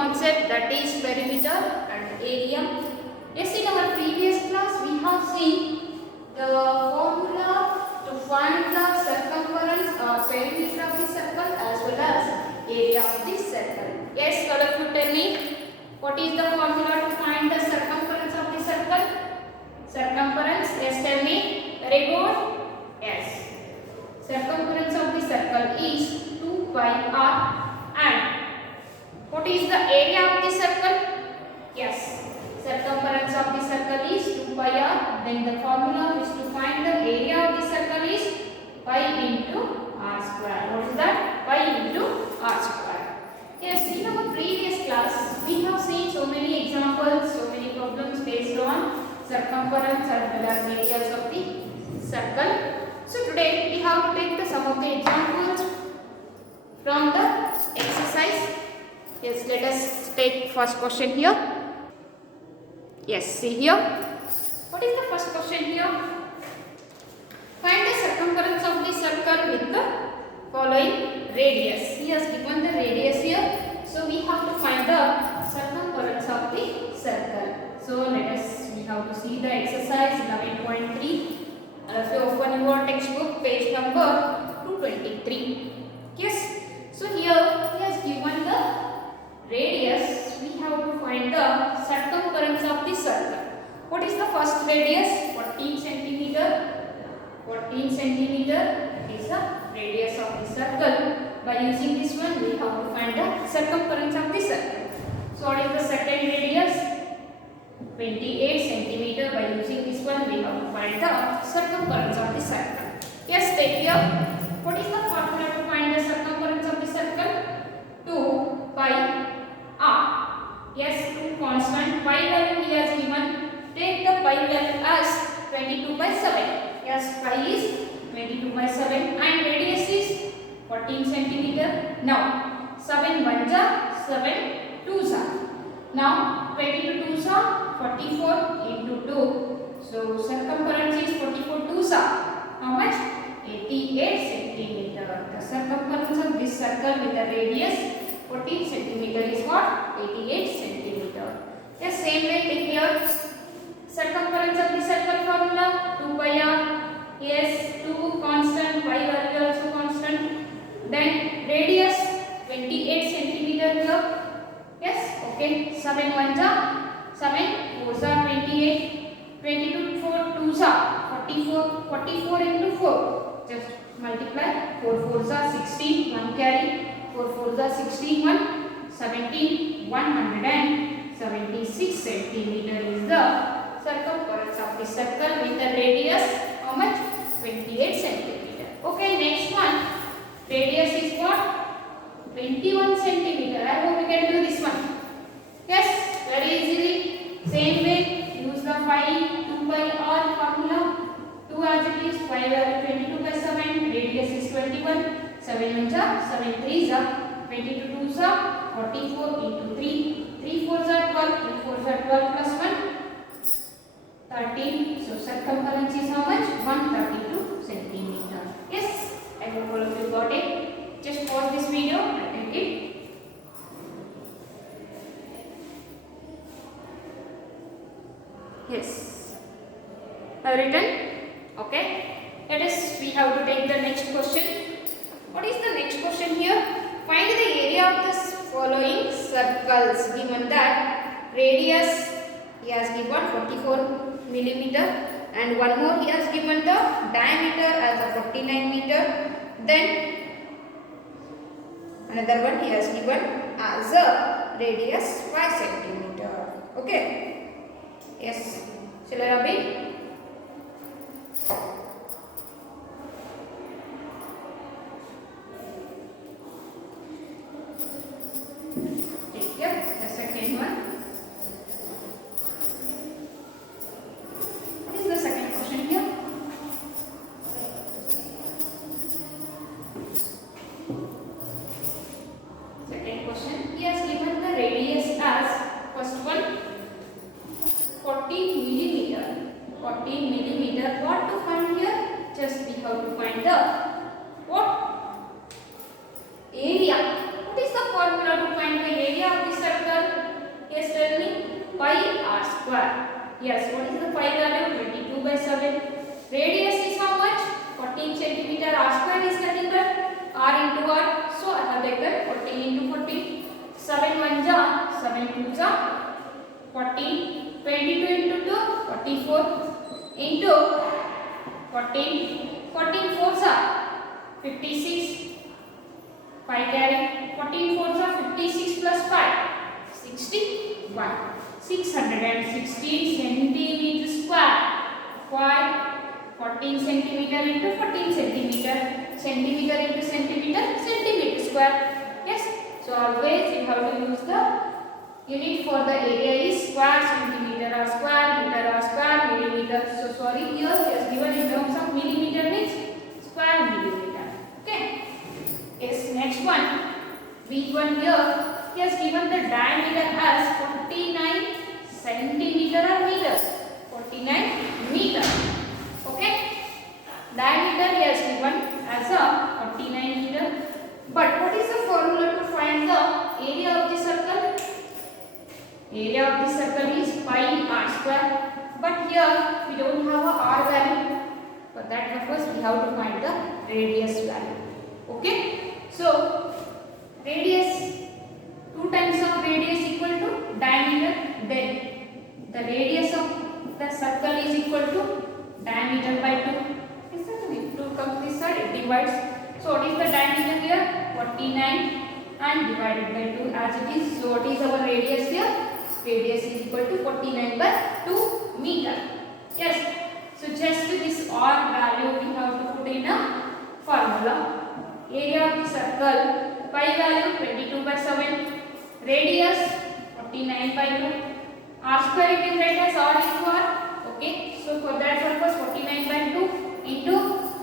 concept, that is perimeter and area. Yes, in our previous class we have seen the formula to find the circumference or perimeter of the circle as well as area of the circle. Yes, all of you tell me, what is the formula to find the circumference of the circle? Circumference, yes, tell me. Very good. Yes. Circumference of the circle is 2 pi r, and what is the area of the circle? Yes. Circumference of the circle is 2 pi r. Then the formula is to find the area of the circle is pi into r square. What is that? Pi into r square. Yes, in our previous class we have seen so many examples, so many problems based on circumference as well as areas of the circle. So today we have to take some of the examples from the exercise. Yes, let us take first question here. Yes, see here. What is the first question here? Find the circumference of the circle with the following radius. He has given the radius here. So we have to find the circumference of the circle. So we have to see the exercise 11.3. If you open your textbook, page number 223. Yes. So here he has given the radius. We have to find the circumference of the circle. What is the first radius? 14 centimeter. 14 centimeter. That is the radius of the circle. By using this one, we have to find the circumference of the circle. So what is the second radius? 28 centimeter. By using this one, we have to find the circumference of the circle. Yes, take here. What is the formula to find the circumference of the circle? 2 pi r. Yes, 2 constant. Pi value he has given. Take the pi value as 22 by 7. Yes, pi is 22 by 7 and radius is 14 centimeter. Now, 7 1 ja, 7 2 ja. Now, 22 2 ja, 44 into 2. So, circumference is 44 2 ja. How much? 88 centimeter. The circumference of this circle with the radius 14 centimeter is what? 88 centimeter. The same way, take here. Circumference of the circle formula 2 pi r. Yes, 2 constant, pi value also constant. Then radius 28 centimeter here. Yes, okay. 7 1 ja, 7 4 ja 28. 22 4 2 ja 44. 44 into 4. Just multiply. 4 4 ja 16. 1 carry. 4 4 ja 16. 1 17. 176 centimeter is the circumference of the circle with the radius. How much? 28 centimeter. Okay, next one. Radius is what? 21 centimeter. I hope you can do this one. Yes, very easily. Same way, use the pi 2 by r formula. 2 as it is, pi value 22 by 7. Radius is 21. 7 1 ja, 7 3 ja, 22 2 ja, 44 into 3. 3 4 ja 12. 3 4 ja 12 plus 1. 13. So circumference is how much? 132 centimeter. Yes, I hope all of you got it. Just pause this video and take it. Yes. Have written? Okay. Let us. We have to take the next question. What is the next question here? Find the area of the following circles. Given that radius he has given 44 millimeter, and one more he has given the diameter as a 49 meter. Then another one he has given as a radius 5 centimeter. Okay. Yes. Shall I repeat? Take here the second one. Area. What is the formula to find the area of the circle? Yes, what is the phi value? 22 by 7. Radius is how much? 14 centimeter. R square is nothing but R into R. So I have taken 14 into 14. 7 1 ja, 7 2 ja, 14. 22 into 2, 44 into 14. 14 4 ja, 56. 5 carry. 14 4 ja, 56 plus 5, 61. 616 centimeter square. Why? 14 centimeter into 14 centimeter. Centimeter into centimeter. Centimeter square. Yes. So always you have to use the unit for the area is square centimeter or square meter or square millimeter. So sorry, here he has given in terms of millimeter means square millimeter. Okay. Yes. Next one. V1 here. He has given the diameter as 49 centimeter or meters. 49 meter. Okay. Diameter he has given as a 49 meter. But what is the formula to find the area of the circle? Area of the circle is pi r square. But here we don't have a r value. For that purpose we have to find the radius value. Okay. So radius, 2 times of radius equal to diameter. Then the radius of the circle is equal to diameter by 2. Is that it? 2 comes this side, it divides. So what is the diameter here? 49 and divided by 2 as it is. So what is our radius here? Radius is equal to 49 by 2 meter. Yes. So just this r value we have to put in a formula. Area of the circle, pi value 22 by 7. Radius 49 by 2. R square you can write as r into r. Okay. So for that purpose 49 by 2 into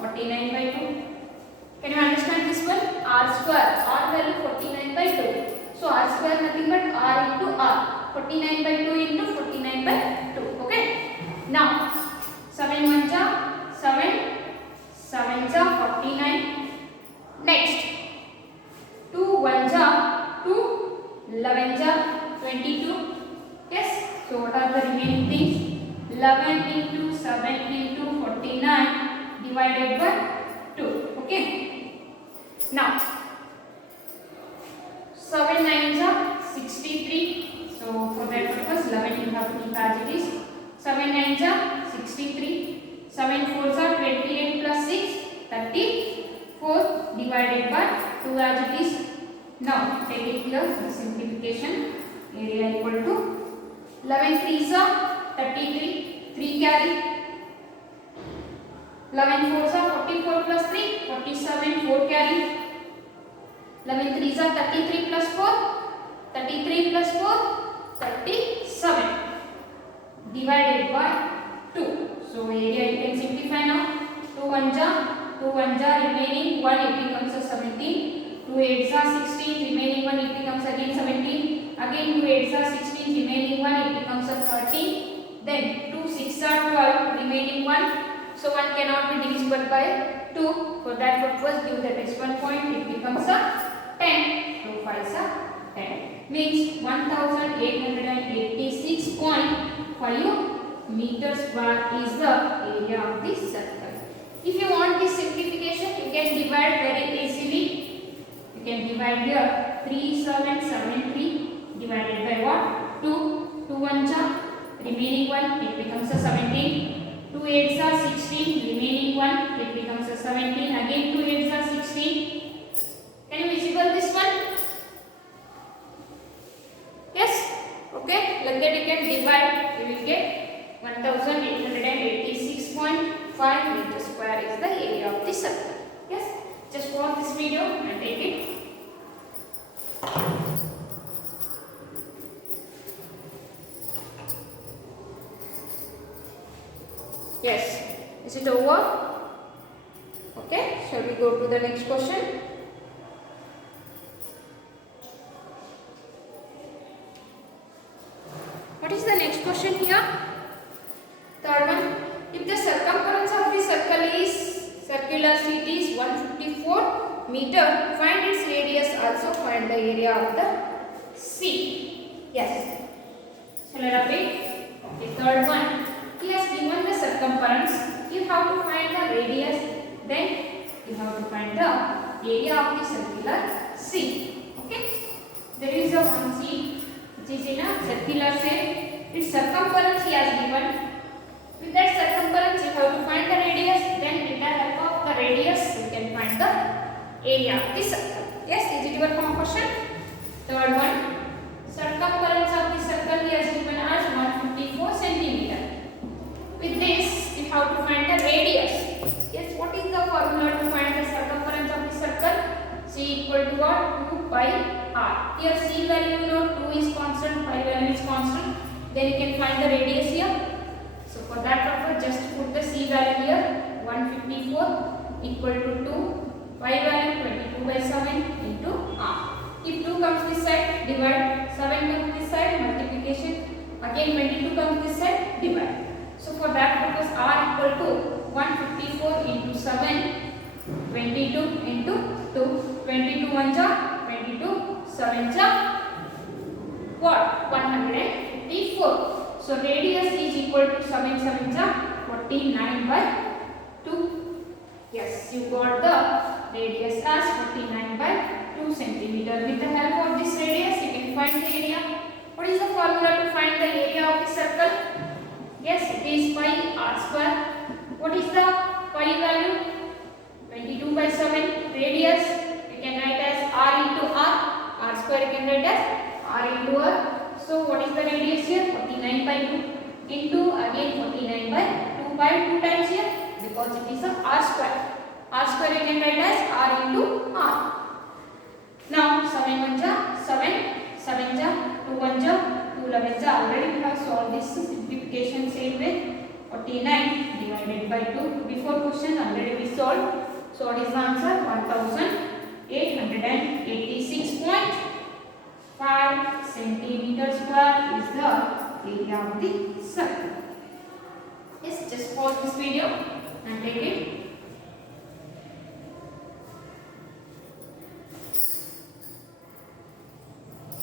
49 by 2. Can you understand this one? R square. R value 49 by 2. So R square nothing but R into R. 49 by 2 into 49 by 2. Okay. Now 7 1 ja 7. 7 ja 49. Next 2 1 ja 2. 11 ja 22. Yes. So what are the remaining things? 11 into 7 into 49 divided by 2. Okay. Now 7 9 are 63. So for that purpose 11 you have to keep as it is. 7 9 are 63. 7 4 are 28 plus 6 34 divided by 2 as it is. Now take it here, the simplification. Area equal to 11 3s are 33. 3 carry. 11 4s are 44 plus 3 47. 4 carry. 11 3s are 33 plus 4 33 plus 4 37 divided by 2. So area you can simplify now. 2 1 ja remaining 1 it becomes a 17. 2 8s are 16 remaining 1 it becomes again 17. Again 2 8s are 16 remaining 1 it becomes a 13. Then 2 6 are 12 remaining 1. So 1 cannot be divisible by 2. For that purpose give the decimal point it becomes a 10. So 5 are 10. Means 1886.5 meters square is the area of this circle. If you want this simplification you can divide very easily. You can divide here 3773 divided by what? 2. 2 1 ja remaining 1 it becomes a 17. 2 8s are 16 remaining 1 it becomes a 17. Again 2 8s are 16. Can you visible this one? Yes. Okay. Like that you can divide. You will get 1886.5 meters square is the area of the circle. Yes. Just pause this video and take it. Yes. Is it over? Okay. Shall we go to the next question? What is the next question here? Third one. If the circumference of the circle is circular sheet is 154 meter, find its radius. Also find the area of the sheet. Yes. Shall I repeat? Okay, third one. He has given the circumference. You have to find the radius. Then you have to find the area of the circular C. Okay. There is a one C which is in a circular shape. Its circumference he has given. With that circumference you have to find the radius. Then with the help of the radius you can find the area of the circle. Yes, is it your question? Third one. Circumference of the circle he has given as 154 centimeter. With this, you have to find the radius. Yes, what is the formula to find the circumference of the circle? C equal to what? 2 pi r. Here C value you know 2 is constant, pi value is constant. Then you can find the radius here. So for that purpose, just put the C value here. 154 equal to 2. Pi value 22 by 7 into r. If 2 comes this side, divide. 7 comes this side, multiplication. Again 22 comes this side, divide. So for that purpose, r equal to 154 into 7, 22 into 2. 22 1 ja, 22 7 ja, what? 154. So radius is equal to 7 7 ja, 49 by 2. Yes, you got the radius as 49 by 2 centimeter. With the help of this radius, you can find the area. What is the formula to find the area of the circle? Yes, it is pi r square. What is the pi value? 22 by 7. Radius, you can write as r into r. R square you can write as r into r. So what is the radius here? 49 by 2 into again 49 by 2 by 2 times here because it is a r square. R square you can write as r into r. Now 7 1 ja 7, 7 ja 2 1 ja 2 11 ja. Already we have solved this simplification same way. 49 divided by 2. Before question already we solved. So what is the answer? 1886.5 centimeter square is the area of the circle. Yes, just pause this video and take it.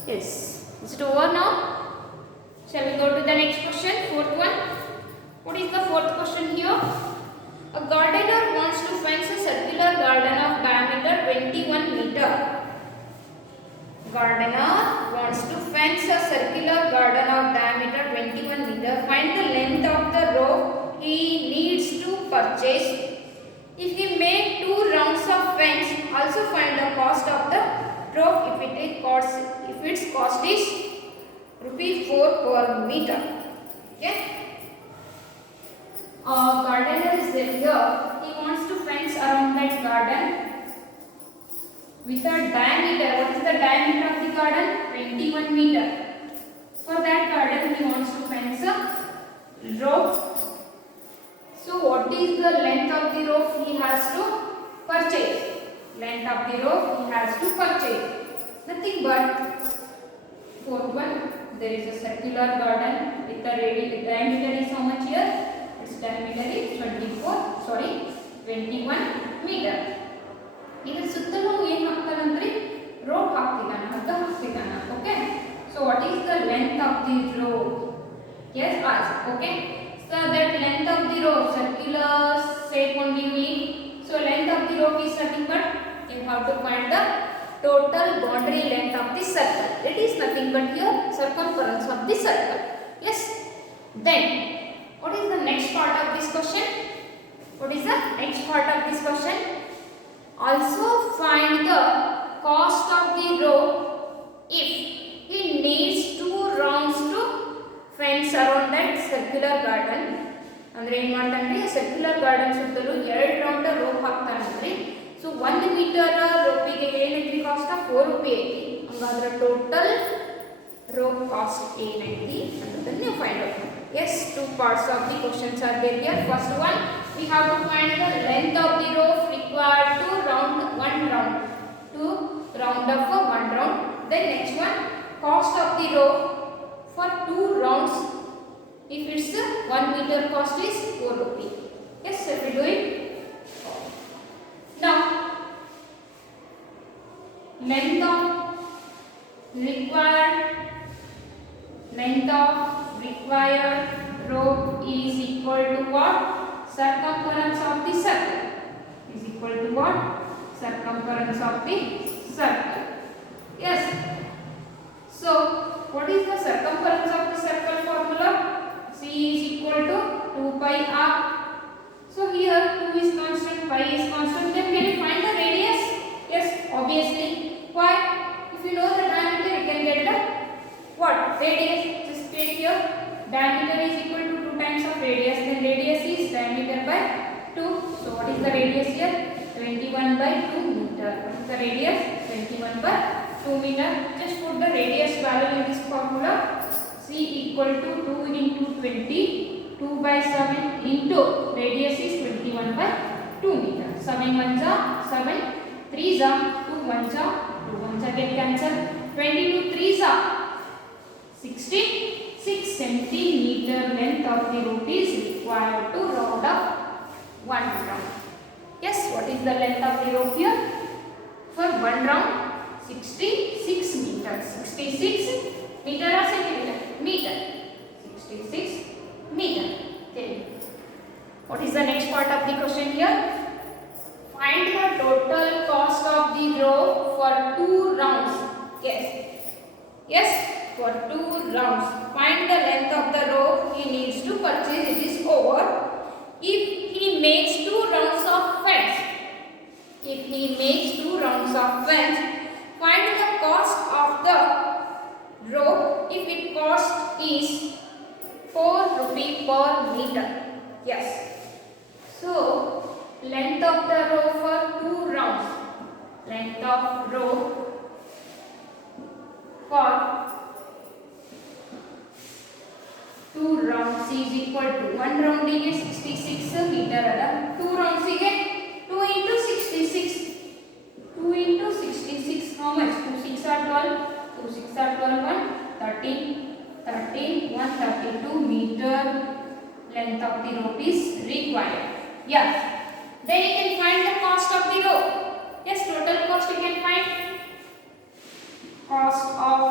Yes, is it over now? Shall we go to the next question, fourth one? What is the fourth question here? A gardener wants to fence a circular garden of diameter 21 meter. Gardener wants to fence a circular garden of diameter 21 meter. Find the length of the rope he needs to purchase. If he make 2 rounds of fence, also find the cost of the rope if its cost is rupee 4 per meter. Okay. Gardener is there here. He wants to fence around that garden with a diameter. What is the diameter of the garden? 21 meter. For that garden, he wants to fence a rope. So, what is the length of the rope he has to purchase? Length of the rope he has to purchase. Nothing but fourth one. There is a circular garden with the diameter is how much here? Its diameter is 21 meter. ಇದರ ಸುತ್ತಲೂ ಏನು ಹಾಕ್ತಾರಂದ್ರೆ rope ಹಾಕ್ತಿದ್ದಾನೆ, ಹಗ್ಗ ಹಾಕ್ತಿದ್ದಾನೆ. Okay, so what is the length of the rope? Yes, ask. Okay, so that length of the rope, circular shape only we. So length of the rope is nothing but you have to find the total boundary length of the circle. It is nothing but here circumference of the circle. Yes. Then what is the next part of this question? What is the next part of this question? Also find the cost of the rope if he needs 2 rounds to fence around that circular garden. ಅಂದ್ರೆ ಏನು ಮಾಡ್ತಾನೆ, circular garden ಸುತ್ತಲೂ 2 round rope ಹಾಕ್ತಾನಂದ್ರೆ. So 1 metre ರೋಪಿಗೆ ಏನೈತಿ cost? 4 ರೂಪಾಯಿ ಐತಿ. ಹಂಗಾದ್ರೆ total rope cost ಏನೈತಿ ಅನ್ನೋದನ್ನ ನೀವು ಫೈಂಡ್ ಔಟ್ ಮಾಡಿ. Yes, 2 parts of the questions are there here. First one, we have to find the length of the rope required to round up for 1 round. Then next one, cost of the rope for 2 rounds. If it's 1 meter, cost is 4 rupee. Yes, so we do it. Now, length of required rho is equal to what? Circumference of the circle. Is equal to what? Circumference of the circle. Yes. So, what is the circumference of the circle formula? C is equal to 2 pi r. So, here 2 is constant, pi is constant. Then can you find the radius? Yes, obviously. Why? If you know the diameter, you can get the what? Radius. Just take here. Diameter is equal to 2 times of radius. Then radius is diameter by 2. So, what is the radius here? 21 by 2 meter. What is the radius? 21 by 2 meter. Just put the radius value in this formula. C equal to 2 into 20. 2 by 7 into radius is 21 by 2 meter. 7 1s are 7. 3s are 2 1s are 2 1s are get cancelled. 22 3s are 66 centimeter length of the rope is required to round up 1 round. Yes, what is the length of the rope here? For 1 round, 66 meters. 66 meter or centimeter? Meter. 66 meter. Okay. What is the next part of the question here? Find the total cost of the rope for 2 rounds. Yes. Yes, for 2 rounds. Find the length of the rope he needs to purchase. It is over. If he makes 2 rounds of fence, find the cost of the rope if its cost is 4 rupee per meter. Yes. So, length of the rope for 2 rounds. Length of rope for 2 rounds is equal to 1 round is 66 meter. 2 rounds is 2 into 66. 2 into 66. How much? 2 6 are 12. 2 6 are 12. 1 13. 132 meter length of the rope is required. Yeah. Then you can find the cost of the rope. Yes, total cost you can find. Cost of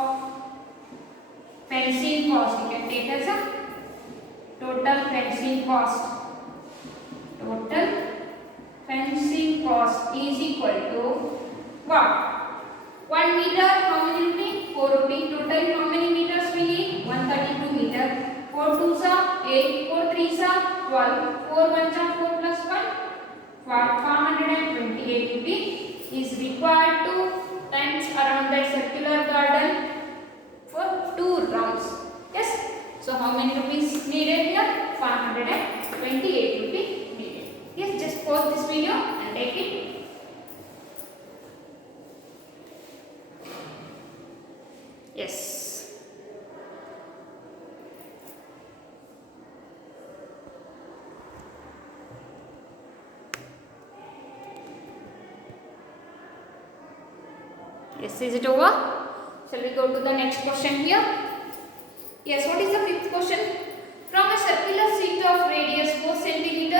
fencing cost you can take as a total fencing cost. Total fencing cost is equal to what? 1 meter, how many rupee? 4 rupee. Total how many meters we need? 132 meter. 4 2s are 8, 4 3s are 12, 4 1s are 4 plus 1. 528 rupee is required to fence around that circular garden for 2 rounds. Yes. So how many rupees needed here? 528 rupee needed. Yes, just pause this video and take it. Yes. Yes, is it over? Shall we go to the next question here? Yes, what is the 5th question? From a circular sheet of radius 4 cm.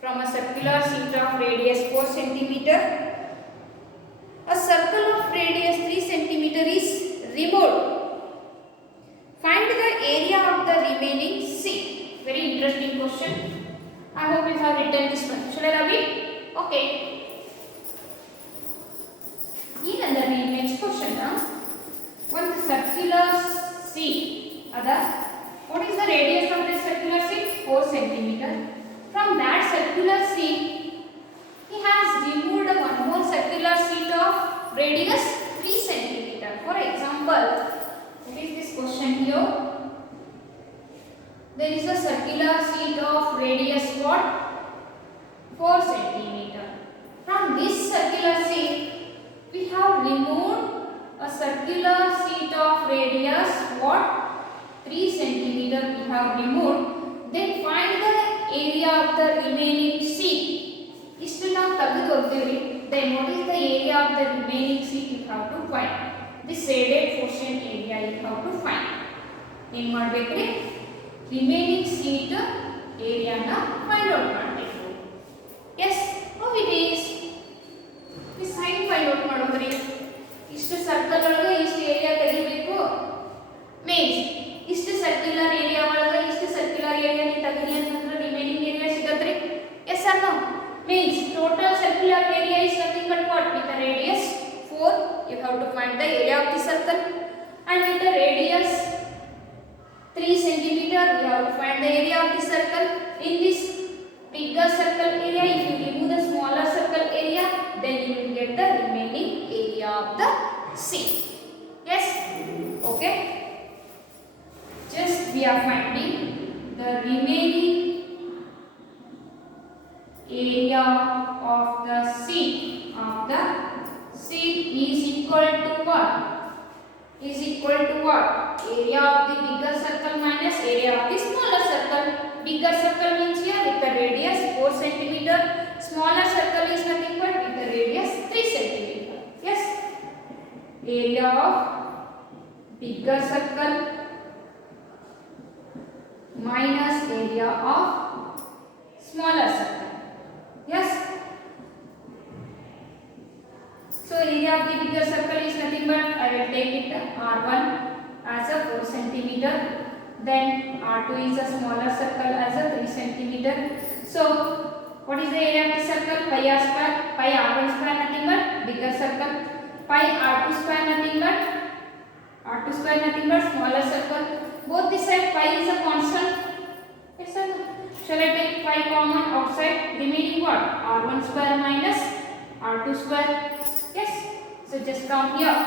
From a circular sheet of radius 4 cm. A circle of radius 3 cm is removed. Find the area of the remaining sheet. Very interesting question. I hope you have written this one. Shall I read? Okay. Even the next question now. One circular sheet. What is the radius of this circular sheet? 4 cm. From that circular sheet, he has removed one more circular sheet of radius 3 cm. For example, what is this question here? There is a circular sheet of radius what? 4 cm. From this circular sheet, we have removed a circular sheet of radius what? 3 cm we have removed. Then find the area of the remaining sheet. Istu now tagidorthivi. Then what is the area of the remaining sheet you have to find? The shaded portion area you have to find. ಏನು ಮಾಡಬೇಕ್ರಿ? Remaining sheet area na find out ಮಾಡಬೇಕು. Yes, how it is? We sign find out ಮಾಡೋದ್ರಿ. ಇಷ್ಟು circle ಒಳಗೆ ಇಷ್ಟು area ತೆಗಿಬೇಕು. means ಇಷ್ಟು circular or no? Means total circular area is nothing but what? With a radius 4, you have to find the area of the circle, and with the radius 3 centimeter, we have to find the area of the circle. In this bigger circle area, if you remove the smaller circle area, then you will get the remaining area of the sea. Yes? Okay. Just we are finding the remaining area of the sea is equal to what? Is equal to what? Area of the bigger circle minus area of the smaller circle. Bigger circle means here with the radius 4 centimeter. Smaller circle is nothing but with the radius 3 centimeter. Yes? Area of bigger circle minus area of smaller circle. Yes? So area of the bigger circle is nothing but, I will take it R1 as a 4 centimeter. Then R2 is a smaller circle as a 3 centimeter. So what is the area of the circle? Pi R square. Pi R1 square nothing but bigger circle. Pi R2 square nothing but smaller circle. Both the side pi is a constant. Yes or no? Shall I take pi common outside? Remaining what? R1 square minus R2 square. Yes. So just from here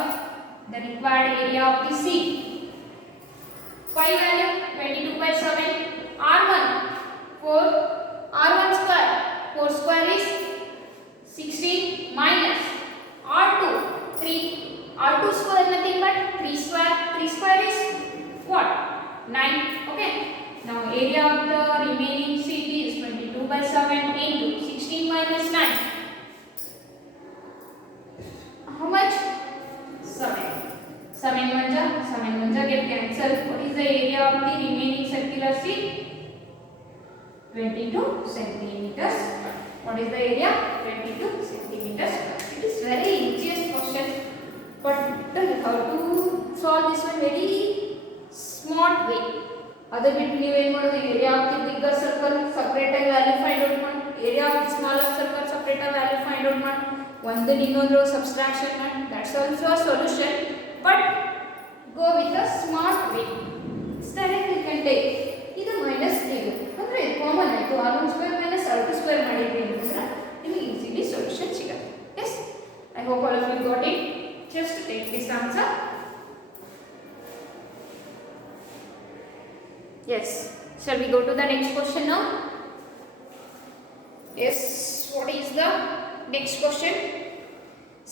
the required area of the sea. Pi value 22 by 7. R1 4. R1 square 4 square is 16 minus R2 3. R2 square nothing but 3 square. 3 square is what? 9. Okay. Now area of the remaining sea is 22 by 7 into 16 minus 9. How much? 7. 7 1 get cancelled. What is the area of the remaining circular sea? 22 centimeters. What is the area? 22 centimeters. It is very easiest question, but you have to solve this one very smart way. Other bit ನೀವು ಏನು ಮಾಡೋದು, area of the bigger circle separate ಆಗಿ value find out ಮಾಡಿ, area of the smaller circle separate ಆಗಿ value find out ಮಾಡಿ, ಒಂದು ಇನ್ನೊಂದು subtraction ಮಾಡಿ. That's also a solution, but go with a smart way. Direct you can take ಇದು minus ಇದು ಅಂದ್ರೆ ಇದು ಕಾಮನ್ ಆಯಿತು. R1 square minus R2 square ಮಾಡಿದ್ವಿ ಅಂತಂದ್ರೆ ನಿಮಗೆ ಈಸಿಲಿ ಸೊಲ್ಯೂಷನ್ ಸಿಗುತ್ತೆ. Yes, I hope all of you got it. Just take this answer. Yes. Shall we go to the next question now? Yes. What is the next question?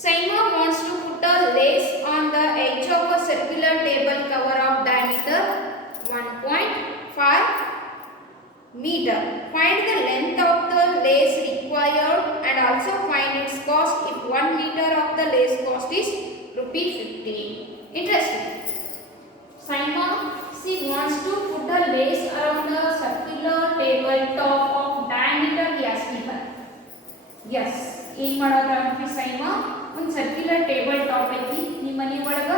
Saima wants to put a lace on the edge of a circular table cover of diameter 1.5 meter. Find the length of the lace required and also find its cost if 1 meter of the lace cost is ₹50. Interesting. Saima, she wants to put a lace around the circular table top of diameter he has given. Yes, ಏನು ಮಾಡೋದು ಸೈಮಾ, ಒಂದು circular table top ಐತಿ ನಿಮ್ಮ ಮನೆ ಒಳಗೆ,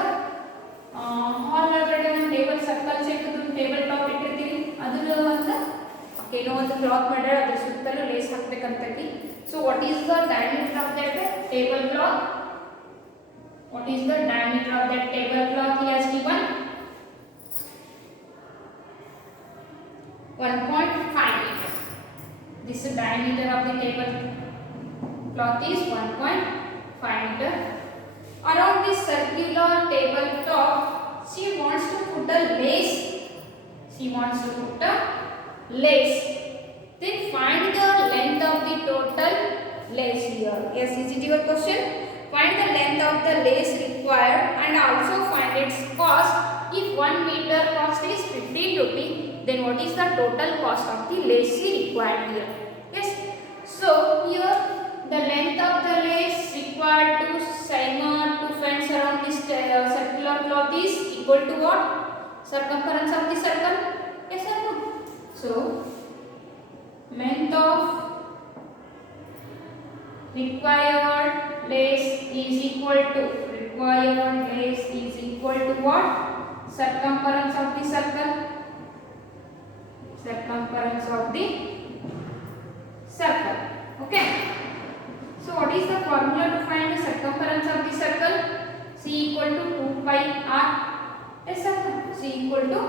hall ಒಳಗಡೆ ಒಂದು table circle shape ಒಂದು ಟೇಬಲ್ ಟಾಪ್ ಇಟ್ಟಿರ್ತೀವಿ. ಅದನ್ನ ಒಂದು ಏನೋ ಒಂದು ಕ್ಲಾತ್ ಮಾಡ್ಯಾರ, ಅದ್ರ ಸುತ್ತಲೂ ಲೇಸ್ ಹಾಕ್ಬೇಕಂತೈತಿ. So what is the diameter of that table cloth? What is the diameter of that tablecloth he has given? 1.5 meter. This diameter of the tablecloth is 1.5 meter. Around this circular tabletop, she wants to put a lace. Then find the length of the total lace here. Yes, is it your question? Find the length of the lace required and also find its cost. If 1 meter cost is 15 rupee, then what is the total cost of the lace required here? Yes. So here the length of the lace required to Saima to fence around this circular cloth is equal to what? Circumference of the circle. Yes or no? So length of required lace is equal to what? Circumference of the circle. Circumference of the circle. equal to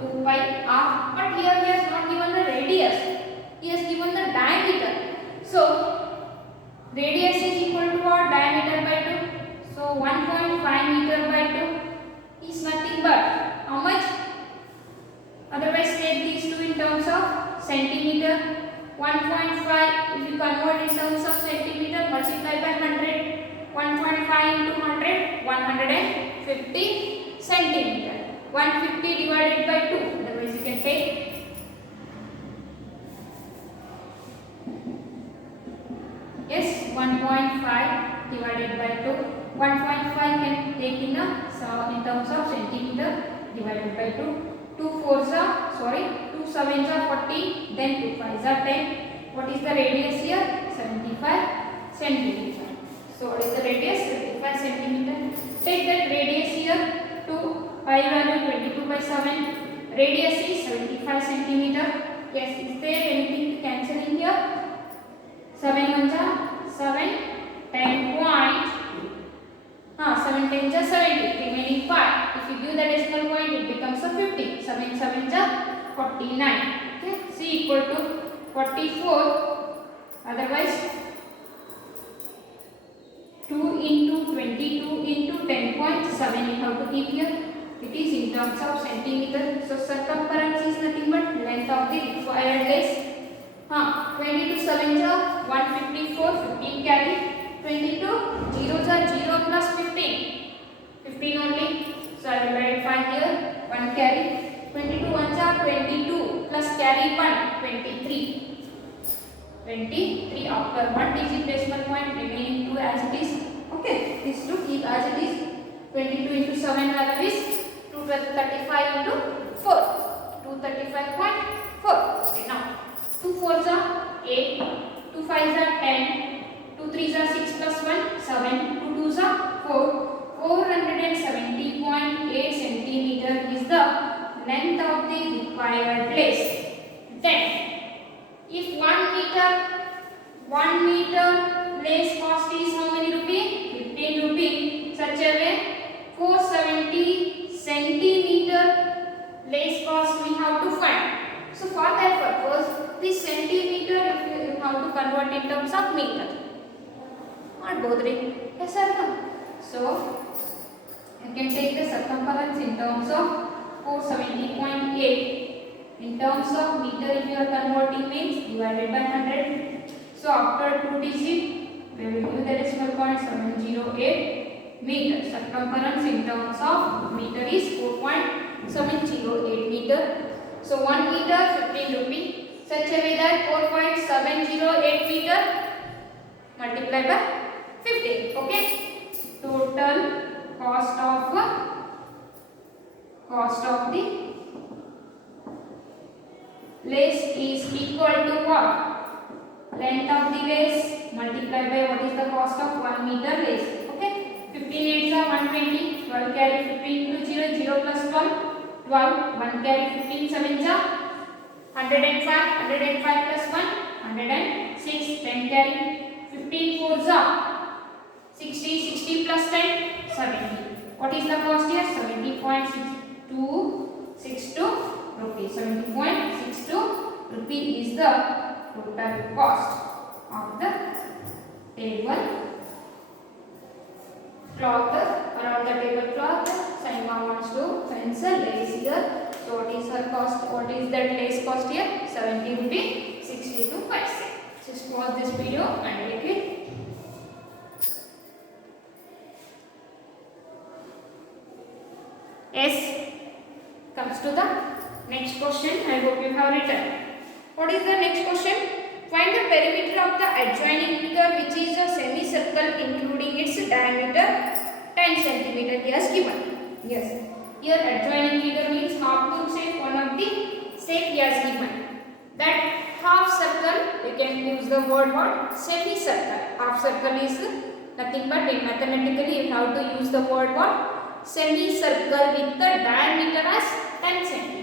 2 pi r. But here he has not given the radius. He has given the diameter. So radius is equal to what? Diameter by 2. So 1.5 meter by 2 is nothing but how much? Otherwise take these two in terms of centimeter. 1.5 if you convert in terms of centimeter, multiply by 100. 1.5 into 100, 150 centimeter. 150 divided by 2. Otherwise you can take yes 1.5 divided by 2. 1.5 can take in terms of centimeter divided by 2. 2 fours are 2 sevens are 40, then 2 fives are 10. What is the radius here? 75 centimeter. So what is the radius? 75 centimeter. Take that radius here. 2 pi value 22 by 7. Radius is 75 centimeter. Yes, is there anything to cancel in here? 7 ones are 7, 10 point. 7 tens are 70, remaining 5. If you give the decimal point, it becomes a 50. 7 sevens are 49. Okay, C equal to 44. Otherwise, 2 into 22 into 10.7 you have to keep here. It is in terms of centimeter. So circumference is nothing but length of the required lace. 22 sevens are 154, 15 carry. 22 zeros are 0 plus 15. 15 only. So I will write 5 here. 1 carry. 22 ones are 22 plus carry 1, 23. 23 after 1 digit decimal point, remaining 2 as it is. Okay, these two keep as it is. 22 into 7 value is 235 into 4. 235.4. Okay, now 2 fours are 8, 2 fives are 10. 2 threes are 6 plus 1, 7. 2 twos are 4. 470.8 centimeter is the length of the required place. Then, if 1 meter lace cost is how many rupee? 15 rupee. Such a way, 470 centimeter lace cost we have to find. So for that purpose, this centimeter you have to convert in terms of meter. Not bothering. Yes or no? So you can take the circumference in terms of 470.8. In terms of meter, if you are converting means divided by 100. So after 2 digit, we will give the decimal point 708 meter. Circumference in terms of meter is 4.708 meter. So 1 meter 15 rupee. Such a way that 4.708 meter multiplied by 15. Okay. Total cost of the lace is equal to what? Length of the lace multiplied by what is the cost of 1 meter lace. Okay. 15 8s are 120. 12 carry 15 into 0. 0 plus 12. 12. 1 carry 15 7s are 105. 105 plus 1. 106. 10 carry 15 4s are 60, 60 plus 10, 70. What is the cost here? 70.6262 rupees. 70.62 rupee is the total cost of the table cloth. Around the table cloth, Saima wants to fence a lace here. So what is her cost? What is that lace cost here? 70 rupee 62 paise. Just pause this video and take it. S comes to the next question. I hope you have written. What is the next question? Find the perimeter of the adjoining figure, which is a semicircle including its diameter 10 cm. He has given. Yes. Here adjoining figure means half moon shape. One of the shape he has given. That half circle, you can use the word what? Semicircle. Half circle is nothing but in mathematically you have to use the word what? Semicircle with the diameter as 10 cm.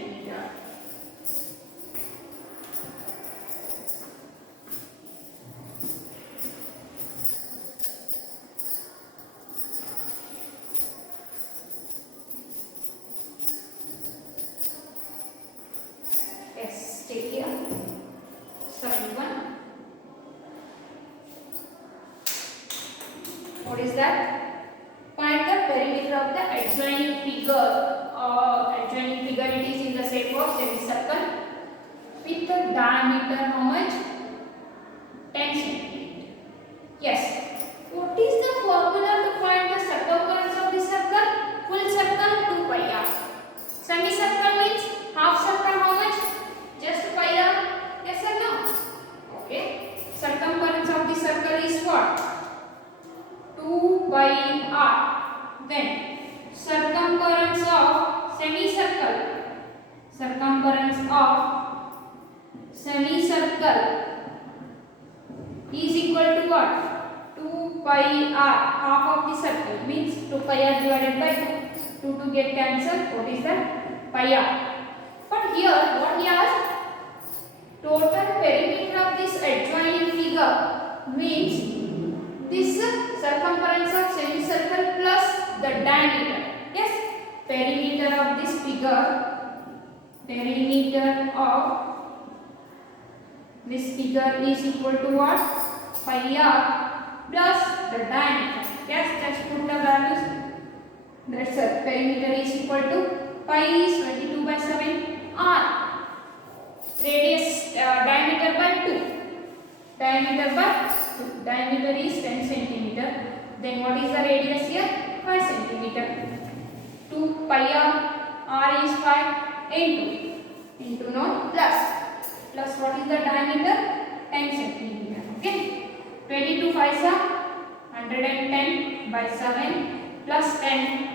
What is that? Find the perimeter of the adjoining figure. Adjoining figure, it is in the shape of semicircle with the diameter how much? 10 cm. Yes. What is the formula to find the circumference of the circle? Full circle 2 pi r. Semicircle means half circle how much? Just pi r. Yes or no? Okay. Circumference of the circle is what? 2 pi r. Then circumference of semicircle. Circumference of semicircle is equal to what? 2 pi r. Half of the circle means 2 pi r divided by 2. 2 to get cancelled. What is that? Pi r. But here what he asked? Total perimeter of this adjoining figure means this circumference of semicircle plus the diameter. Yes, perimeter of this figure, perimeter of this figure is equal to what? Pi r plus the diameter. Yes, just put the values. That's it. Perimeter is equal to pi is 22 by 7 r. Radius diameter by 2. Diameter by 2. Diameter is 10 centimeter. Then what is the radius here? 5 centimeter. 2 pi r is 5 into no plus what is the diameter? 10 centimeter. Okay. 22 5 110 by 7 plus 10.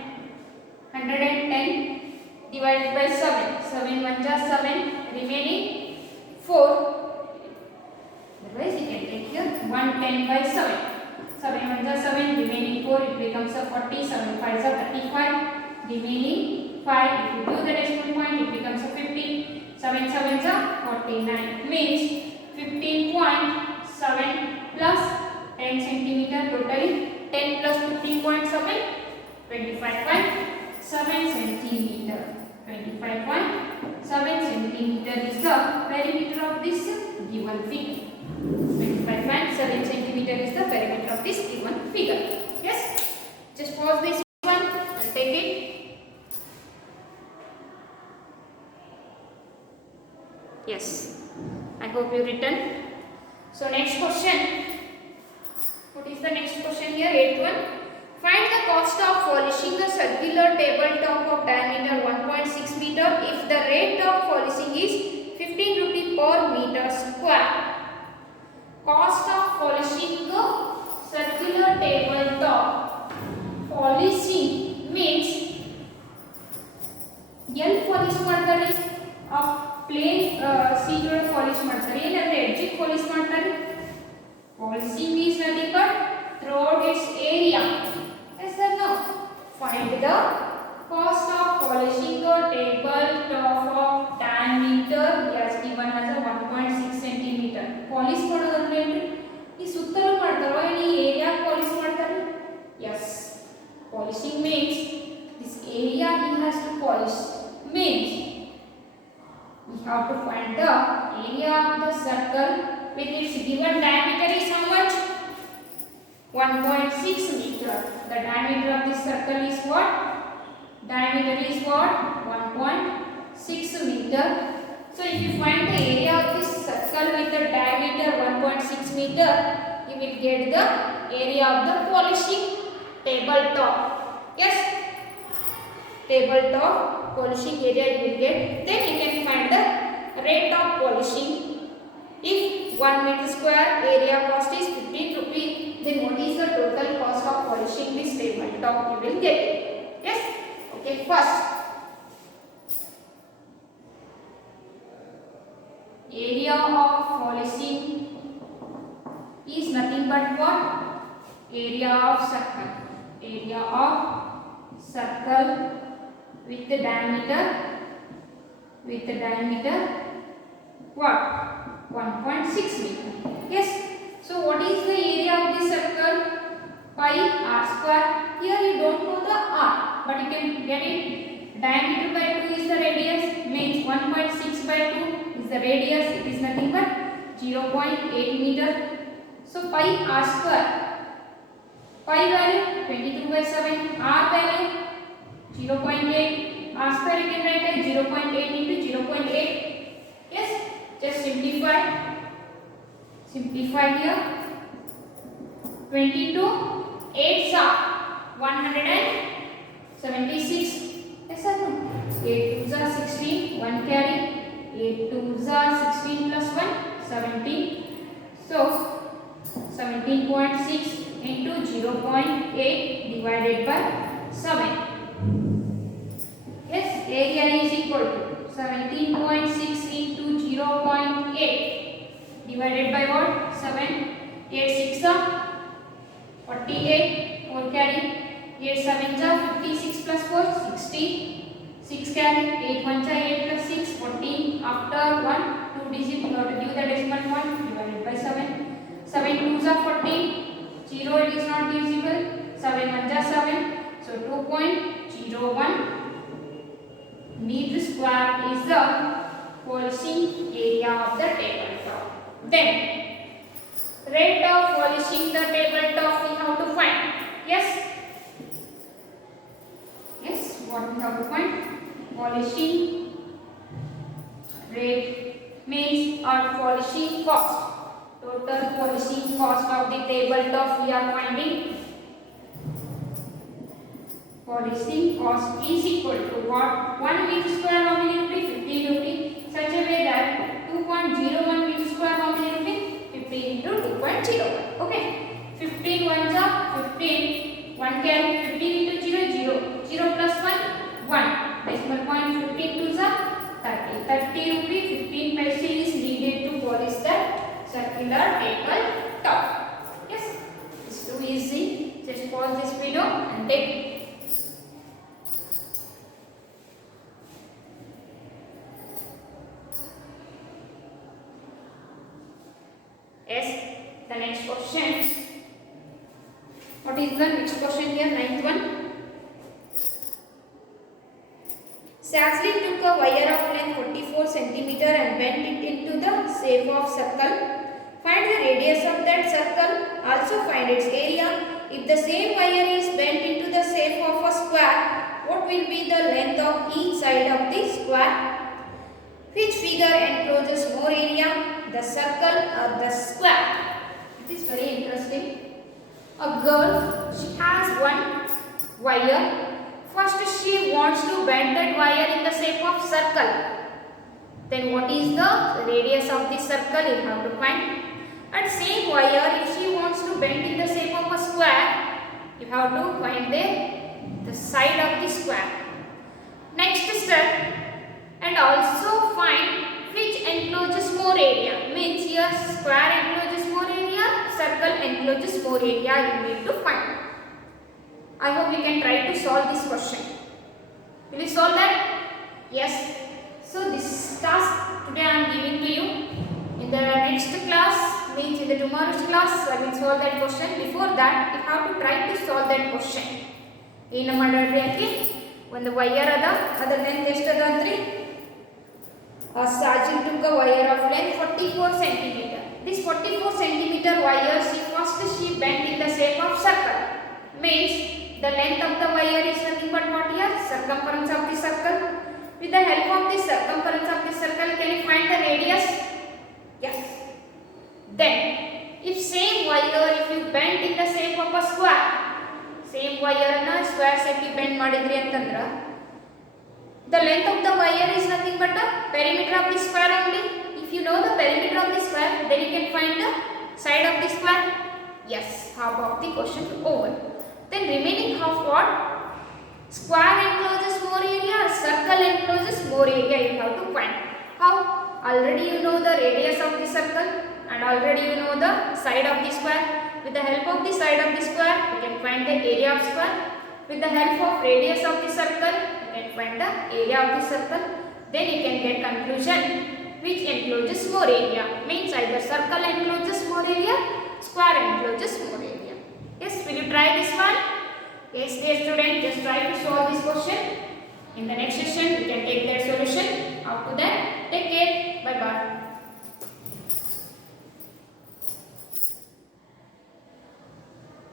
110 divided by 7. 7 1 just 7. Remaining 4. Otherwise you can take here 110 by 7. 7 1 just 7. Remaining 4. It becomes a 40. 7 5 35. Remaining 5. If you do the decimal point, it becomes a 15. 7 7 49. Means 15.7 plus 10 centimeter. Totally 10 plus 15.7. 25.7 centimeter. 25.7 centimeter is the perimeter of this given figure. 25.7 centimeter is the perimeter of this given figure. Yes? Just pause this one and take it. Yes. I hope you written. So next question. What is the next question here? 8th one. Find the cost of polishing a circular tabletop of diameter 1.6 meter if the rate of polishing is 15 rupee per meter square. Cost of polishing a circular tabletop. Polishing means ಎಲ್ಲಿ polish ಮಾಡ್ತಾರೆ? ಆ plane seat ಒಳಗೆ polish ಮಾಡ್ತಾರೆ. ಏನಂದ್ರೆ ಎಡ್ಜಿಗೆ polish ಮಾಡ್ತಾರೆ. Polishing is nothing but throughout its area. Yes or no? Find the cost of polishing the tabletop of diameter as given as a 1.6 centimeter. Polish ಮಾಡೋದಂದ್ರೆ ಏನು? ಈ ಸುತ್ತಲೂ ಮಾಡ್ತಾರೋ ಏನು ಈ ಏರಿಯಾ ಪಾಲಿಶ್ ಮಾಡ್ತಾರೆ? Yes. Polishing means this area he has to polish. Means we have to find the area of the circle with its given diameter is how much? 1.6 meter. The diameter of this circle is what? Diameter is what? 1.6 meter. So if you find the area of this circle with the diameter 1.6 meter, you will get the area of the polishing tabletop. Yes? Tabletop polishing area you will get. Then you can find the rate of polishing. If 1 meter square area cost is 15 rupee, then what is the total cost of polishing this tabletop you will get? Yes? Okay, first area of polishing is nothing but what? Area of circle. Area of circle with the diameter what? 1.6 meter. Yes. So what is the area of the circle? Pi r square. Here you don't know the r, but you can get it. Diameter by 2 is the radius. Means 1.6 by 2 is the radius. It is nothing but 0.8 meter. So pi r square Pi value 22/7. R value 0.8. R square you can write as 0.8 into 0.8. Yes, just simplify. Simplify here. 22 8s are 176. Yes or no? 8 2s are 16. 1 carry. 8 2s are 16 plus 1 17. So 17.6 into 0.8 divided by 7. Yes, area is equal to 17.6 into 0.8 divided by what? 7. 8 6 are 48. 4 carry. 8 7 are 56 plus 4 60. 6 carry. 8 1 are 8 plus 6 14. After 1 2 digit you have to give the decimal point divided by 7. 7 2s are 14. 0 it is not divisible. 7 1 are 7. So 2.01 meter square is the polishing area of the tabletop. Then rate of polishing the tabletop we have to find. Yes. Yes. What we have to find? Polishing rate means our polishing cost. Total polishing cost of the tabletop we are finding. Polishing cost is equal to what? 1 meter square how many rupees? 50 rupees. Such a way that 2.01 meter square how many rupees? 15 into 2.01. Okay. 15 ones are 15. 1 carry 15 into 0 0. 0 plus 1 1. Decimal point 15 twos are 30. 30 rupees 15 paise is needed to polish the circular tabletop. Yes. It's too easy. Just pause this video and take it. Yes, the next question. What is the next question here? Ninth one. Sasli took a wire of length 44 cm and bent it into the shape of circle. Find the radius of that circle. Also find its area. If the same wire is bent into the shape of a square, what will be the length of each side of the square? Which figure encloses more area? The circle or the square? It is very interesting. A girl, she has one wire. First she wants to bend that wire in the shape of circle. Then what is the radius of the circle? You have to find. And same wire, if she wants to bend in the shape of a square, you have to find the side of the square. Next step, and also find which encloses more area. Means here square encloses more area, circle encloses more area. You need to find. I hope you can try to solve this question. Will you solve that? Yes. So this task today I am giving to you. In the next class, means in the tomorrow's class, I will solve that question. Before that, you have to try to solve that question. In a ಒಂದು wire ಅದ ಅದರ length ಎಷ್ಟು ಅದ ಅಂದ್ರೆ Sajil took a wire of length 44 cm. This 44 cm wire she bent in the shape of circle. Means the length of the wire is nothing but what here? Circumference of the circle. With the help of the circumference of the circle, can you find the radius? Yes. Then, if same wire, if you bend in the shape of a square, same wire na square shape bend madidri antandra, the length of the wire is nothing but the perimeter of the square only. If you know the perimeter of the square, then you can find the side of the square. Yes, half of the question over. Then remaining half what? Square encloses more area or circle encloses more area, you have to find. How? Already you know the radius of the circle and already you know the side of the square. With the help of the side of the square, you can find the area of square. With the help of radius of the circle, you can find the area of the circle. Then you can get conclusion which encloses more area. Means either circle encloses more area, square encloses more area. Yes, will you try this one? Yes, dear student, just try to solve this question. In the next session, you can take that solution. Up to that, take care. Bye bye.